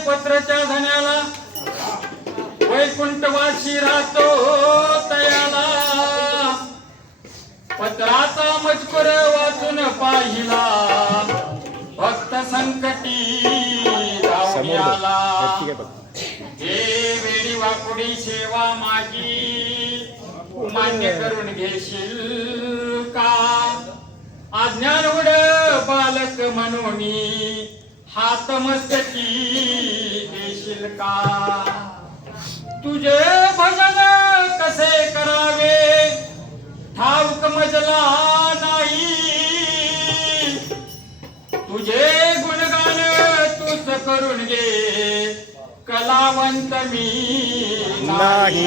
पत्रच्या धन्याला वैकुंठवासी राहतो तयाला पत्राचा मजकूर वाचून पाहिला भक्त संकटी धावून आला हे वेळी वाकुडी सेवा माझी मान्य करून घेशील का अज्ञान उड बालक म्हणून हात मस्तकी देशील का तुझे भजन कसे करावे ठाऊक मजला नाही तुझे गुणगान तूच करून घे कलावंत मी नाही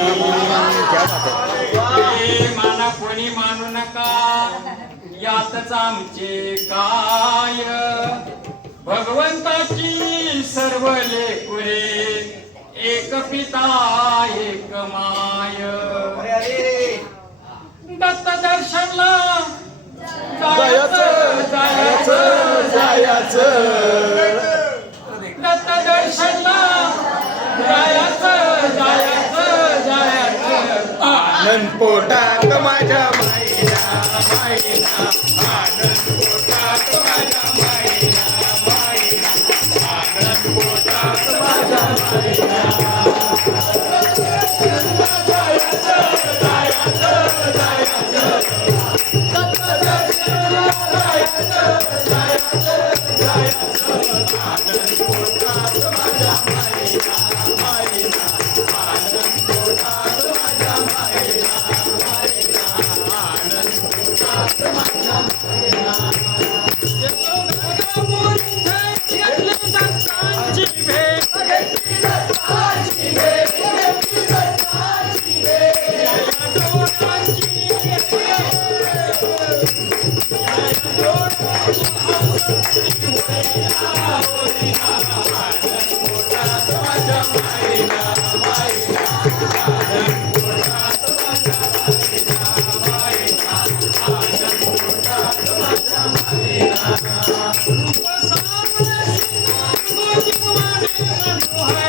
माना कोणी मानू नका यातच आमचे काय भगवंताची सर्व लेकुरे एक पिता एक माय दत्त दर्शनला जायचं जायचं जायचं दत्त दर्शनला जायचं जायचं जायचं आनंद पोटात माझ्या माईला माईला आनंद पोटात माझ्या माईला माईला आनंद पोटात माझ्या माईला रूप सावळे सिंगार गोजिंगवाने मनोहर